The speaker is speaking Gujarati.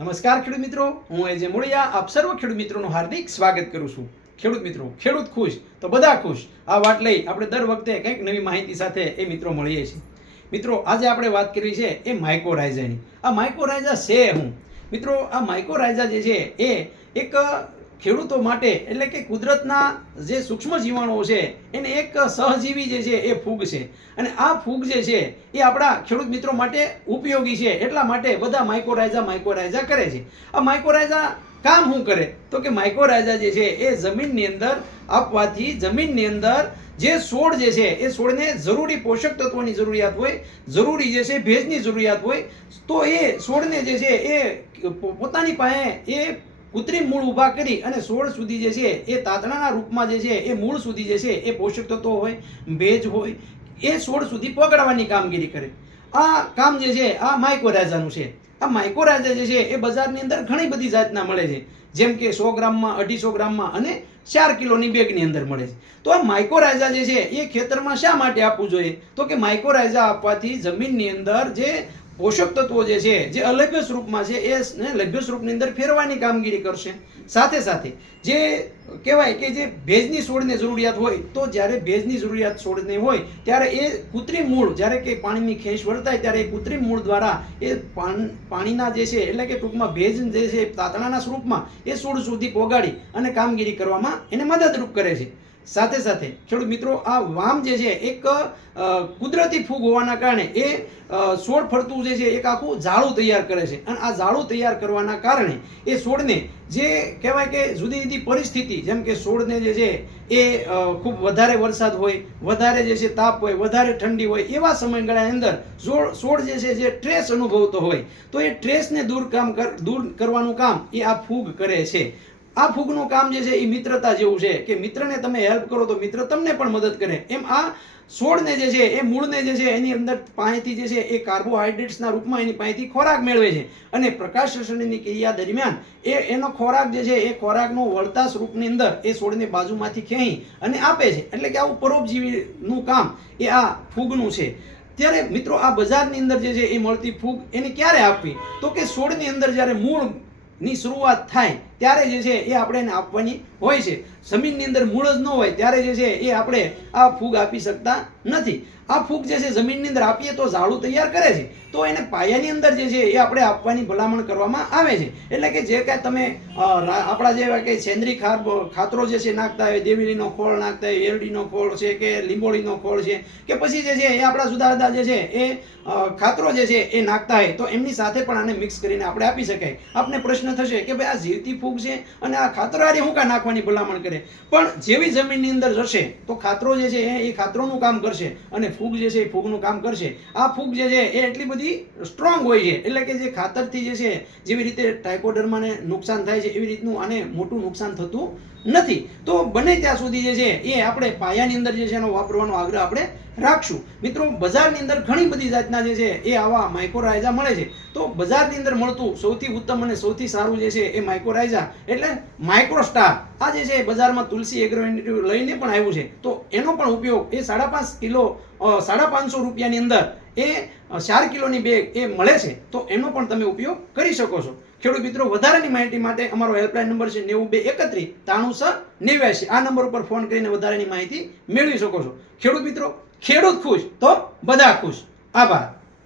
નમસ્કાર ખેડૂત મિત્રો, હું એજે મોડિયા આપ સર્વ ખેડૂત મિત્રોનું હાર્દિક સ્વાગત કરું છું. ખેડૂત મિત્રો, ખેડૂત ખુશ તો બધા ખુશ? આ વાત લઈ આપણે દર વખતે કંઈક નવી માહિતી સાથે એ મિત્રો મળીએ છીએ. મિત્રો, આજે આપણે વાત કરવી છે એ માઇકોરાઇઝાની આ માઇકોરાઇઝા છે હું? મિત્રો, આ માઇકોરાઇઝા જે છે એ એક ખેડૂતો માટે એટલે કે કુદરતના જે સૂક્ષ્મ જીવાણુઓ છે, એને એક સહજીવી જે છે એ ફૂગ છે. અને આ ફૂગ જે છે એ આપણા ખેડૂત મિત્રો માટે ઉપયોગી છે. એટલા માટે બધા માઇકોરાઇઝા માઇકોરાઇઝા કરે છે. આ માઇકોરાઇઝા કામ શું કરે? તો કે માઇકોરાઇઝા જે છે એ જમીનની અંદર આપવાથી જમીનની અંદર જે છોડ જે છે એ છોડને જરૂરી પોષક તત્વોની જરૂરિયાત હોય, જરૂરી જે છે ભેજની જરૂરિયાત હોય, તો એ છોડને જે છે એ પોતાની પાસે એ કૃત્રિમ મૂળ ઊભા કરી અને સોળ સુધી જે છે એ તાતણાના રૂપમાં જે છે એ મૂળ સુધી જે છે એ પોષક તત્વો હોય, ભેજ હોય, એ સોળ સુધી પકડવાની કામગીરી કરે. આ કામ જે છે, આ માઇકોરાજાનું છે. આ માઇકોરાજા જે છે એ બજારની અંદર ઘણી બધી જાતના મળે છે. જેમ કે સો ગ્રામમાં, અઢીસો ગ્રામમાં અને ચાર કિલોની બેગની અંદર મળે છે. તો આ માઇકોરાઇઝા જે છે એ ખેતરમાં શા માટે આપવું જોઈએ? તો કે માઇકોરાઇઝા આપવાથી જમીનની અંદર જે પોષક તત્વો જે છે, જે અલભ્ય સ્વરૂપમાં છે, એ લભ્ય સ્વરૂપની અંદર ફેરવાની કામગીરી કરશે. સાથે સાથે, જે કહેવાય કે જે ભેજની છોડને જરૂરિયાત હોય, તો જ્યારે ભેજની જરૂરિયાત છોડને હોય, ત્યારે એ કૃત્રિમ મૂળ, જ્યારે કે પાણીની ખેંચ વર્તાય, ત્યારે એ કૃત્રિમ મૂળ દ્વારા એ પાણ- પાણીના જે છે, એટલે કે ટૂંકમાં ભેજ જે છે, તાતણાના સ્વરૂપમાં, એ છોડ સુધી પોગાડી અને કામગીરી કરવામાં એને મદદરૂપ કરે છે. સાથે સાથે ખેડૂત મિત્રો, આ વામ જે છે, એક કુદરતી ફૂગ હોવાના કારણે એ છોડ ફરતું જે છે, એક આખું ઝાડું તૈયાર કરે છે. અને આ ઝાડું તૈયાર કરવાના કારણે એ છોડને જે કહેવાય કે જુદી જુદી પરિસ્થિતિ, જેમ કે છોડને જે છે, એ ખૂબ વધારે વરસાદ હોય, વધારે જે છે તાપ હોય, વધારે ઠંડી હોય, એવા સમયગાળાની અંદર છોડ જે છે, જે ટ્રેસ અનુભવતો હોય, તો એ ટ્રેસને દૂર કામ દૂર કરવાનું કામ એ આ ફૂગ કરે છે. આ ફૂગનું કામ જે છે એ મિત્રતા જેવું છે કે મિત્રને તમે હેલ્પ કરો તો મિત્ર તમને પણ મદદ કરે. એમ આ છોડને જે છે, એ મૂળને જે છે, એની અંદર પાસેથી જે છે, એ કાર્બોહાઈડ્રેટ્સના રૂપમાં એની પાસેથી ખોરાક મેળવે છે. અને પ્રકાશ શોષણની ક્રિયા દરમિયાન એ એનો ખોરાક જે છે, એ ખોરાકનો વળતા સ્વરૂપની અંદર એ છોડને બાજુમાંથી ખેંચી અને આપે છે. એટલે કે આવું પરોપજીવીનું કામ એ આ ફૂગનું છે. ત્યારે મિત્રો આ બજારની અંદર જે છે, એ મળતી ફૂગ એને ક્યારે આપવી? તો કે છોડની અંદર જ્યારે મૂળ ની શરૂઆત થાય ત્યારે જે છે એ આપણે એને આપવાની હોય છે. જમીનની અંદર મૂળ જ ન હોય ત્યારે જે છે એ આપણે આ ફૂગ આપી શકતા નથી. આ ફૂગ જે છે, જમીનની અંદર આપીએ તો ઝાડું તૈયાર કરે છે. તો એને પાયાની અંદર જે છે, એ આપણે આપવાની ભલામણ કરવામાં આવે છે. એટલે કે જે કાંઈ તમે આપણા જે કંઈ સેન્દ્રી ખાર, ખાતરો જે છે, નાખતા હોય દેવીલીનો ખોળ નાખતા હોય, એરડીનો ખોળ છે કે લીંબોળીનો ખોળ છે કે પછી જે છે, એ આપણા જુદા જુદા જે છે, એ ખાતરો જે છે, એ નાખતા હોય, તો એમની સાથે પણ આને મિક્સ કરીને આપણે આપી શકાય. આપને પ્રશ્ન થશે કે ભાઈ આ જીવતી ફૂગ છે અને આ ખાતરો હારે શું કાં નાખવાની ભલામણ કરે? પણ જેવી જમીનની અંદર જશે, તો ખાતરો જે છે એ ખાતરોનું કામ કરશે અને ફૂગ જે છે એ ફૂગનું કામ કરશે. આ ફૂગ જે છે એ એટલી બધી સ્ટ્રોંગ હોય છે. એટલે કે જે ખાતરથી જે છે જેવી રીતે ટાઇકોડર્માને નુકસાન થાય છે એવી રીતનું આને મોટું નુકસાન થતું નથી. તો બને ત્યાં સુધી જે છે એ આપણે પાયાની અંદર જે છે એનો વાપરવાનો આગ્રહ આપણે રાખશું. મિત્રો, બજારની અંદર ઘણી બધી જાતના જે છે, એ આવા માઇક્રોરાઇઝા મળે છે. તો બજારની અંદર મળતું સૌથી ઉત્તમ અને સૌથી સારું જે છે, એ માઇક્રોરાઇઝા એટલે માઇક્રોસ્ટાર આ જે છે બજારમાં તુલસી એગ્રોવેન્ટિવ લઈને પણ આવ્યું છે. તો એનો પણ ઉપયોગ એ સાડા પાંચ કિલો સાડા પાંચસો રૂપિયાની અંદર એ ચાર કિલોની બેગ એ મળે છે. તો એનો પણ તમે ઉપયોગ કરી શકો છો. ખેડૂત મિત્રો, વધારાની માહિતી માટે અમારો હેલ્પલાઇન નંબર છે નેવું બે એકત્રીસ ત્રાણું છ નેવ્યાસી આ નંબર ઉપર ફોન કરીને વધારાની માહિતી મેળવી શકો છો. ખેડૂત મિત્રો ખેડૂત ખુશ તો બધા ખુશ. આભાર.